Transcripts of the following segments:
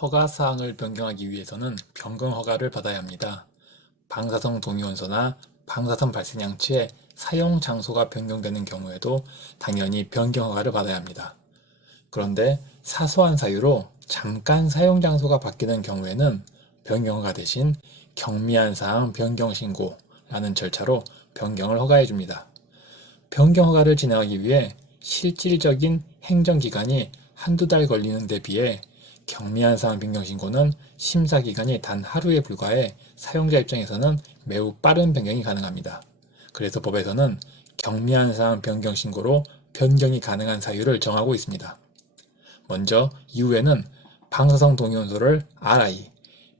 허가사항을 변경하기 위해서는 변경 허가를 받아야 합니다. 방사성 동위원소나 방사선 발생장치의 사용 장소가 변경되는 경우에도 당연히 변경 허가를 받아야 합니다. 그런데 사소한 사유로 잠깐 사용 장소가 바뀌는 경우에는 변경 허가 대신 경미한 사항 변경 신고라는 절차로 변경을 허가해 줍니다. 변경 허가를 진행하기 위해 실질적인 행정기간이 한두 달 걸리는 데 비해 경미한 사항 변경 신고는 심사 기간이 단 하루에 불과해 사용자 입장에서는 매우 빠른 변경이 가능합니다. 그래서 법에서는 경미한 사항 변경 신고로 변경이 가능한 사유를 정하고 있습니다. 먼저 이후에는 방사성 동위원소를 RI,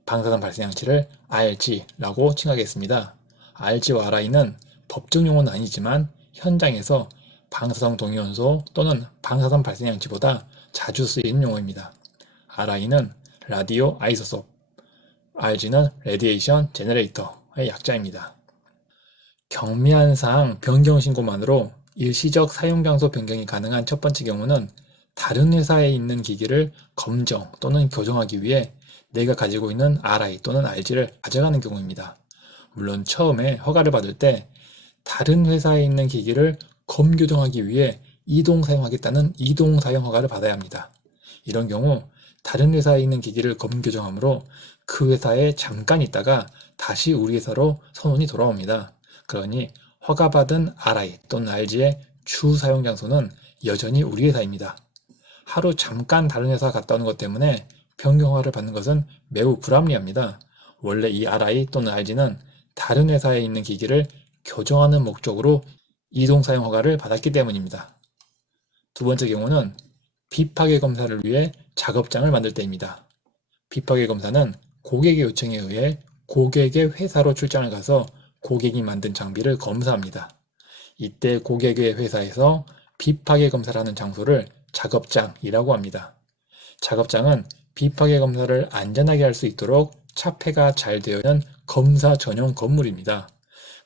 방사선 발생장치를 RG라고 칭하겠습니다. RG와 RI는 법적 용어는 아니지만 현장에서 방사성 동위원소 또는 방사선 발생장치보다 자주 쓰이는 용어입니다. RI는 라디오 아이소톱, RG는 레디에이션 제너레이터의 약자입니다. 경미한 사항 변경 신고만으로 일시적 사용 장소 변경이 가능한 첫 번째 경우는 다른 회사에 있는 기기를 검정 또는 교정하기 위해 내가 가지고 있는 RI 또는 RG를 가져가는 경우입니다. 물론 처음에 허가를 받을 때 다른 회사에 있는 기기를 검교정하기 위해 이동 사용하겠다는 이동 사용 허가를 받아야 합니다. 이런 경우 다른 회사에 있는 기기를 검교정하므로 그 회사에 잠깐 있다가 다시 우리 회사로 선원이 돌아옵니다. 그러니 허가받은 RI 또는 RG의 주 사용 장소는 여전히 우리 회사입니다. 하루 잠깐 다른 회사 갔다 오는 것 때문에 변경 허가를 받는 것은 매우 불합리합니다. 원래 이 RI 또는 RG는 다른 회사에 있는 기기를 교정하는 목적으로 이동 사용 허가를 받았기 때문입니다. 두 번째 경우는 비파괴 검사를 위해 작업장을 만들 때입니다. 비파괴 검사는 고객의 요청에 의해 고객의 회사로 출장을 가서 고객이 만든 장비를 검사합니다. 이때 고객의 회사에서 비파괴 검사를 하는 장소를 작업장이라고 합니다. 작업장은 비파괴 검사를 안전하게 할 수 있도록 차폐가 잘 되어 있는 검사 전용 건물입니다.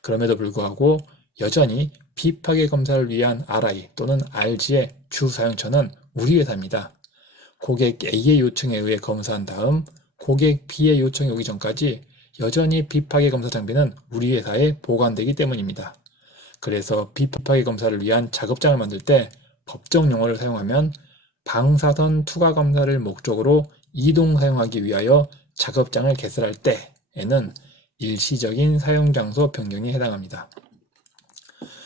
그럼에도 불구하고 여전히 비파괴 검사를 위한 RI 또는 RG의 주 사용처는 우리 회사입니다. 고객 A의 요청에 의해 검사한 다음 고객 B의 요청이 오기 전까지 여전히 비파괴 검사 장비는 우리 회사에 보관되기 때문입니다. 그래서 비파괴 검사를 위한 작업장을 만들 때 법정 용어를 사용하면 방사선 투과 검사를 목적으로 이동 사용하기 위하여 작업장을 개설할 때에는 일시적인 사용 장소 변경에 해당합니다.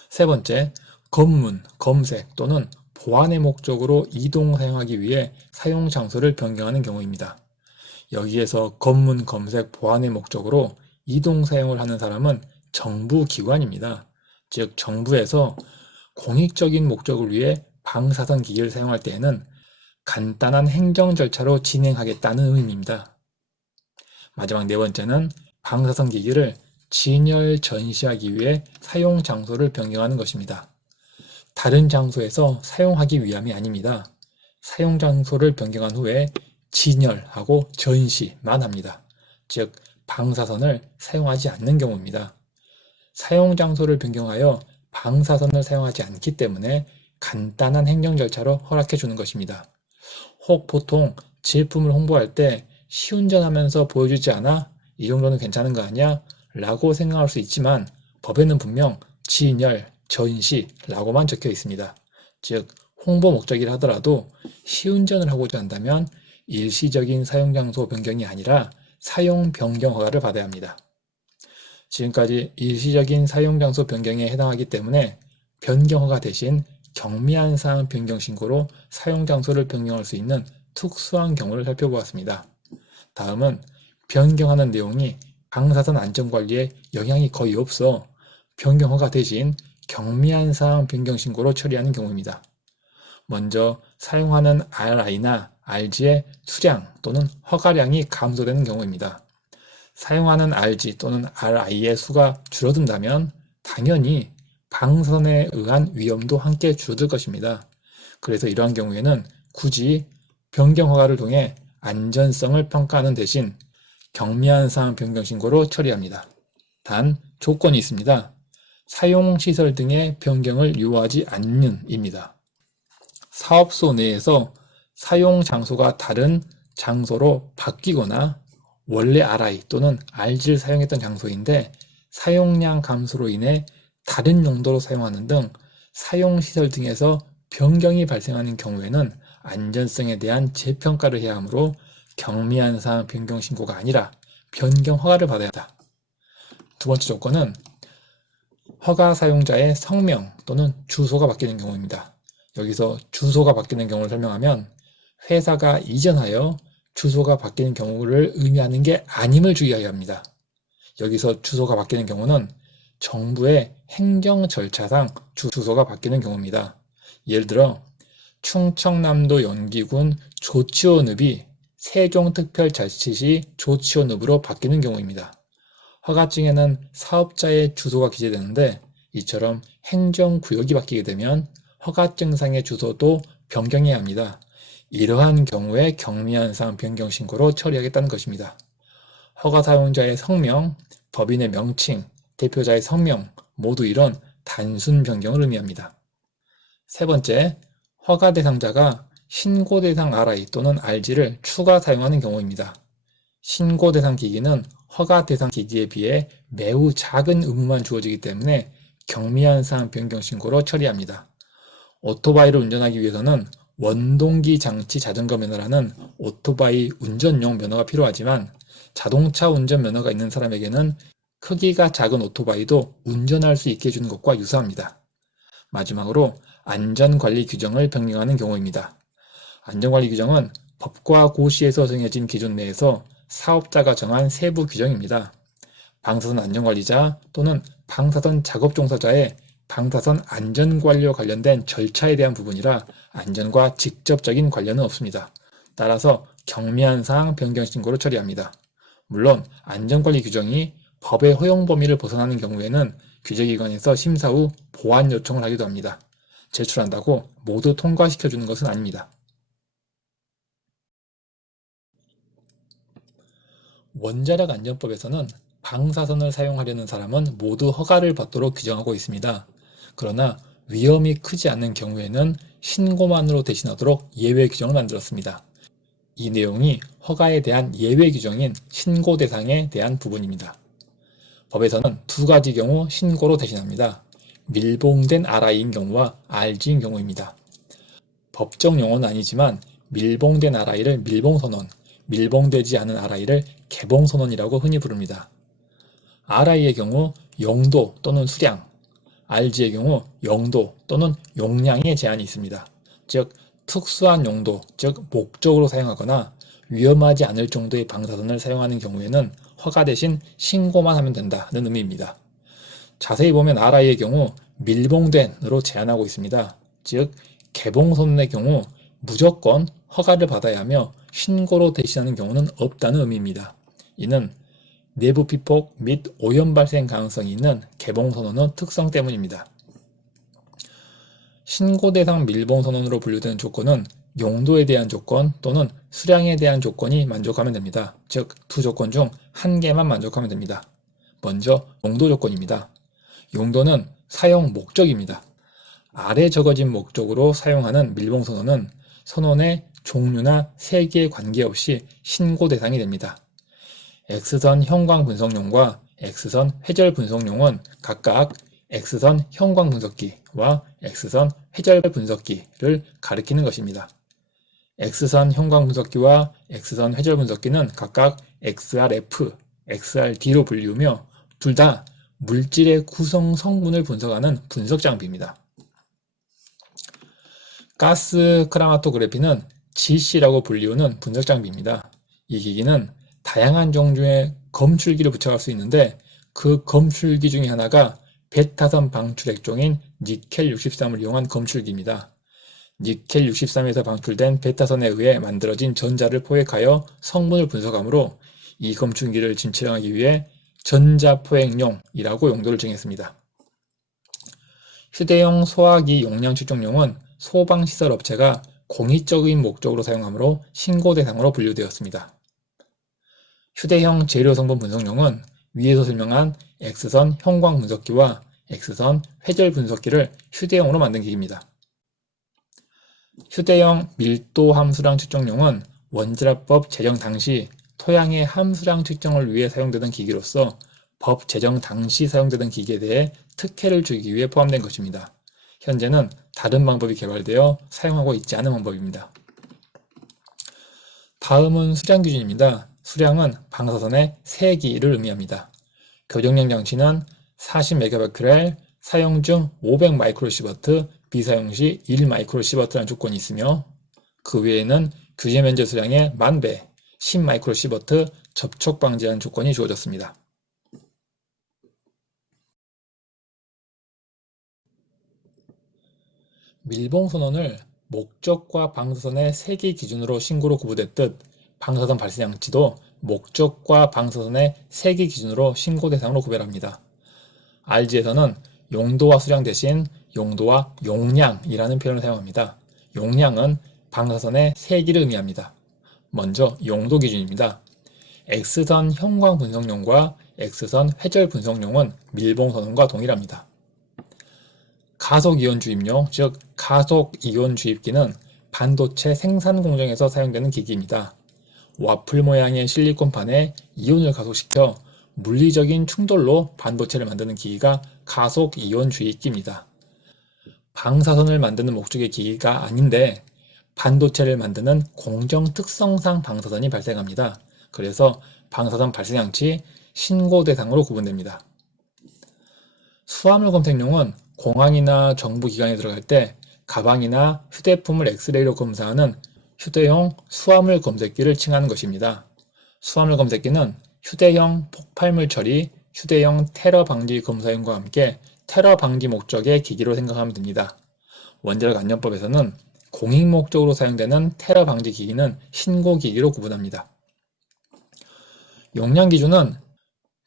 세 번째, 검문, 검색 또는 보안의 목적으로 이동 사용하기 위해 사용 장소를 변경하는 경우입니다. 여기에서 검문, 검색, 보안의 목적으로 이동 사용을 하는 사람은 정부기관입니다. 즉 정부에서 공익적인 목적을 위해 방사선 기기를 사용할 때에는 간단한 행정 절차로 진행하겠다는 의미입니다. 마지막 네 번째는 방사선 기기를 진열 전시하기 위해 사용 장소를 변경하는 것입니다. 다른 장소에서 사용하기 위함이 아닙니다. 사용 장소를 변경한 후에 진열하고 전시만 합니다. 즉 방사선을 사용하지 않는 경우입니다. 사용 장소를 변경하여 방사선을 사용하지 않기 때문에 간단한 행정 절차로 허락해 주는 것입니다. 혹 보통 제품을 홍보할 때 시운전하면서 보여주지 않아? 이 정도는 괜찮은 거 아니야? 라고 생각할 수 있지만 법에는 분명 진열, 전시라고만 적혀 있습니다. 즉 홍보 목적이라 하더라도 시운전을 하고자 한다면 일시적인 사용 장소 변경이 아니라 사용 변경 허가를 받아야 합니다. 지금까지 일시적인 사용 장소 변경에 해당하기 때문에 변경 허가 대신 경미한 사항 변경 신고로 사용 장소를 변경할 수 있는 특수한 경우를 살펴보았습니다. 다음은 변경하는 내용이 방사선 안전관리에 영향이 거의 없어 변경 허가 대신 경미한 사항 변경 신고로 처리하는 경우입니다. 먼저 사용하는 RI나 RG의 수량 또는 허가량이 감소되는 경우입니다. 사용하는 RG 또는 RI의 수가 줄어든다면 당연히 방사선에 의한 위험도 함께 줄어들 것입니다. 그래서 이러한 경우에는 굳이 변경 허가를 통해 안전성을 평가하는 대신 경미한 사항 변경 신고로 처리합니다. 단 조건이 있습니다. 사용시설 등의 변경을 요하지 않는 입니다. 사업소 내에서 사용 장소가 다른 장소로 바뀌거나 원래 RI 또는 RG를 사용했던 장소인데 사용량 감소로 인해 다른 용도로 사용하는 등 사용시설 등에서 변경이 발생하는 경우에는 안전성에 대한 재평가를 해야 하므로 경미한 사항 변경 신고가 아니라 변경 허가를 받아야 한다. 두 번째 조건은 허가 사용자의 성명 또는 주소가 바뀌는 경우입니다. 여기서 주소가 바뀌는 경우를 설명하면 회사가 이전하여 주소가 바뀌는 경우를 의미하는 게 아님을 주의해야 합니다. 여기서 주소가 바뀌는 경우는 정부의 행정 절차상 주소가 바뀌는 경우입니다. 예를 들어 충청남도 연기군 조치원읍이 세종특별자치시 조치원읍으로 바뀌는 경우입니다. 허가증에는 사업자의 주소가 기재되는데 이처럼 행정구역이 바뀌게 되면 허가증상의 주소도 변경해야 합니다. 이러한 경우에 경미한 사항 변경 신고로 처리하겠다는 것입니다. 허가 사용자의 성명, 법인의 명칭, 대표자의 성명 모두 이런 단순 변경을 의미합니다. 세 번째, 허가 대상자가 신고 대상 RI 또는 RG를 추가 사용하는 경우입니다. 신고 대상 기기는 허가 대상 기기에 비해 매우 작은 의무만 주어지기 때문에 경미한 사항 변경 신고로 처리합니다. 오토바이를 운전하기 위해서는 원동기 장치 자전거 면허라는 오토바이 운전용 면허가 필요하지만 자동차 운전 면허가 있는 사람에게는 크기가 작은 오토바이도 운전할 수 있게 해주는 것과 유사합니다. 마지막으로 안전관리 규정을 변경하는 경우입니다. 안전관리 규정은 법과 고시에서 정해진 기준 내에서 사업자가 정한 세부 규정입니다. 방사선 안전관리자 또는 방사선 작업 종사자의 방사선 안전관리와 관련된 절차에 대한 부분이라 안전과 직접적인 관련은 없습니다. 따라서 경미한 사항 변경 신고로 처리합니다. 물론 안전관리 규정이 법의 허용 범위를 벗어나는 경우에는 규제기관에서 심사 후 보완 요청을 하기도 합니다. 제출한다고 모두 통과시켜주는 것은 아닙니다. 원자력 안전법에서는 방사선을 사용하려는 사람은 모두 허가를 받도록 규정하고 있습니다. 그러나 위험이 크지 않은 경우에는 신고만으로 대신하도록 예외 규정을 만들었습니다. 이 내용이 허가에 대한 예외 규정인 신고 대상에 대한 부분입니다. 법에서는 두 가지 경우 신고로 대신합니다. 밀봉된 RI인 경우와 RG인 경우입니다. 법정 용어는 아니지만 밀봉된 RI를 밀봉선언, 밀봉되지 않은 RI를 개봉선언이라고 흔히 부릅니다. RI의 경우 용도 또는 수량, RG의 경우 용도 또는 용량에 제한이 있습니다. 즉 특수한 용도, 즉 목적으로 사용하거나 위험하지 않을 정도의 방사선을 사용하는 경우에는 허가 대신 신고만 하면 된다는 의미입니다. 자세히 보면 RI의 경우 밀봉된으로 제한하고 있습니다. 즉 개봉선언의 경우 무조건 허가를 받아야 하며 신고로 대신하는 경우는 없다는 의미입니다. 이는 내부 피폭 및 오염 발생 가능성이 있는 개봉선언의 특성 때문입니다. 신고 대상 밀봉선언으로 분류되는 조건은 용도에 대한 조건 또는 수량에 대한 조건이 만족하면 됩니다. 즉, 두 조건 중 한 개만 만족하면 됩니다. 먼저 용도 조건입니다. 용도는 사용 목적입니다. 아래 적어진 목적으로 사용하는 밀봉선언은 선언의 종류나 세기에 관계없이 신고 대상이 됩니다. X선 형광 분석용과 X선 회절 분석용은 각각 X선 형광 분석기와 X선 회절 분석기를 가리키는 것입니다. X선 형광 분석기와 X선 회절 분석기는 각각 XRF, XRD로 불리우며 둘 다 물질의 구성 성분을 분석하는 분석 장비입니다. 가스 크로마토그래피는 GC라고 불리우는 분석 장비입니다. 이 기기는 다양한 종류의 검출기를 부착할 수 있는데 그 검출기 중에 하나가 베타선 방출 액종인 니켈 63을 이용한 검출기입니다. 니켈 63에서 방출된 베타선에 의해 만들어진 전자를 포획하여 성분을 분석하므로 이 검출기를 진출하기 위해 전자포획용이라고 용도를 정했습니다. 휴대용 소화기 용량 측정용은 소방시설 업체가 공익적인 목적으로 사용하므로 신고 대상으로 분류되었습니다. 휴대형 재료 성분 분석용은 위에서 설명한 X선 형광 분석기와 X선 회절 분석기를 휴대용으로 만든 기기입니다. 휴대용 밀도 함수량 측정용은 원자력법 제정 당시 토양의 함수량 측정을 위해 사용되던 기기로서 법 제정 당시 사용되던 기기에 대해 특혜를 주기 위해 포함된 것입니다. 현재는 다른 방법이 개발되어 사용하고 있지 않은 방법입니다. 다음은 수량 기준입니다. 수량은 방사선의 세기를 의미합니다. 교정용 장치는 40MBq, 사용 중 500μC, 비사용 시 1μC 조건이 있으며 그 외에는 규제 면제 수량의 10,000배, 10μC 접촉 방지하는 조건이 주어졌습니다. 밀봉 선언을 목적과 방사선의 세기 기준으로 신고로 구분했듯 방사선 발생 장치도 목적과 방사선의 세기 기준으로 신고 대상으로 구별합니다. RG에서는 용도와 수량 대신 용도와 용량이라는 표현을 사용합니다. 용량은 방사선의 세기를 의미합니다. 먼저 용도 기준입니다. X선 형광 분석용과 X선 회절 분석용은 밀봉 선언과 동일합니다. 가속이온 주입용, 즉 가속이온 주입기는 반도체 생산 공정에서 사용되는 기기입니다. 와플 모양의 실리콘판에 이온을 가속시켜 물리적인 충돌로 반도체를 만드는 기기가 가속이온 주입기입니다. 방사선을 만드는 목적의 기기가 아닌데 반도체를 만드는 공정 특성상 방사선이 발생합니다. 그래서 방사선 발생 장치 신고 대상으로 구분됩니다. 수화물 검색용은 공항이나 정부 기관에 들어갈 때 가방이나 휴대폰을 엑스레이로 검사하는 휴대용 수화물 검색기를 칭하는 것입니다. 수화물 검색기는 휴대용 폭발물 처리, 휴대용 테러 방지 검사용과 함께 테러 방지 목적의 기기로 생각하면 됩니다. 원자력 안전법에서는 공익 목적으로 사용되는 테러 방지 기기는 신고 기기로 구분합니다. 용량 기준은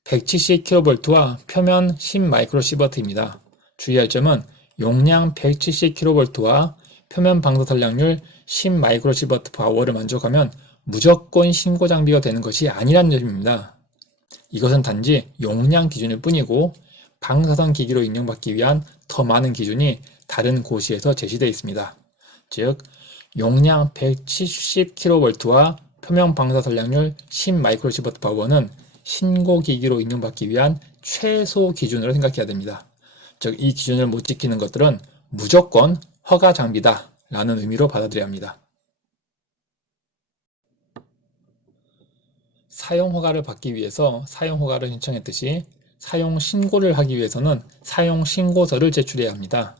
170kV와 표면 10μC입니다. 주의할 점은 용량 170kV와 표면 방사 선량률 10μC/H를 만족하면 무조건 신고 장비가 되는 것이 아니라는 점입니다. 이것은 단지 용량 기준일 뿐이고 방사선 기기로 인정받기 위한 더 많은 기준이 다른 고시에서 제시되어 있습니다. 즉, 용량 170kV와 표면 방사 선량률 10μC/H는 신고 기기로 인정받기 위한 최소 기준으로 생각해야 됩니다. 즉, 이 기준을 못 지키는 것들은 무조건 허가 장비다 라는 의미로 받아들여야 합니다. 사용 허가를 받기 위해서 사용 허가를 신청했듯이 사용 신고를 하기 위해서는 사용 신고서를 제출해야 합니다.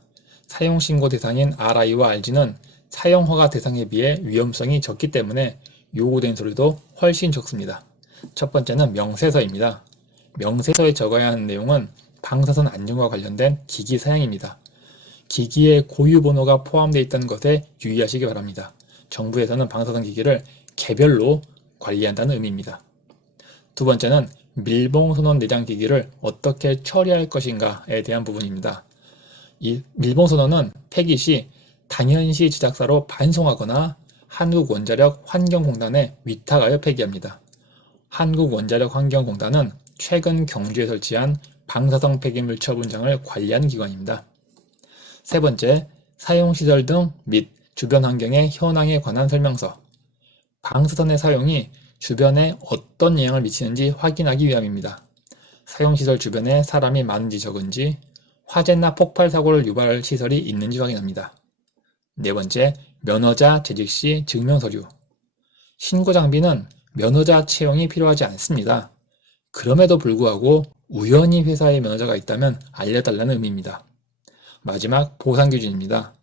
사용 신고 대상인 RI와 RG는 사용 허가 대상에 비해 위험성이 적기 때문에 요구된 서류도 훨씬 적습니다. 첫 번째는 명세서입니다. 명세서에 적어야 하는 내용은 방사선 안전과 관련된 기기 사양입니다. 기기에 고유 번호가 포함되어 있다는 것에 유의하시기 바랍니다. 정부에서는 방사선 기기를 개별로 관리한다는 의미입니다. 두 번째는 밀봉 선언 내장 기기를 어떻게 처리할 것인가에 대한 부분입니다. 이 밀봉 선언은 폐기 시 당연시 제작사로 반송하거나 한국원자력 환경공단에 위탁하여 폐기합니다. 한국원자력환경공단은 최근 경주에 설치한 방사성 폐기물 처분장을 관리하는 기관입니다. 세 번째, 사용시설 등 및 주변 환경의 현황에 관한 설명서. 방사선의 사용이 주변에 어떤 영향을 미치는지 확인하기 위함입니다. 사용시설 주변에 사람이 많은지 적은지, 화재나 폭발 사고를 유발할 시설이 있는지 확인합니다. 네 번째, 면허자 재직 시 증명서류. 신고 장비는 면허자 채용이 필요하지 않습니다. 그럼에도 불구하고 우연히 회사에 면허자가 있다면 알려달라는 의미입니다. 마지막, 보상 기준입니다.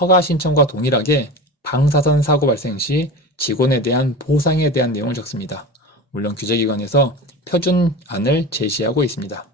허가 신청과 동일하게 방사선 사고 발생 시 직원에 대한 보상에 대한 내용을 적습니다. 물론 규제기관에서 표준안을 제시하고 있습니다.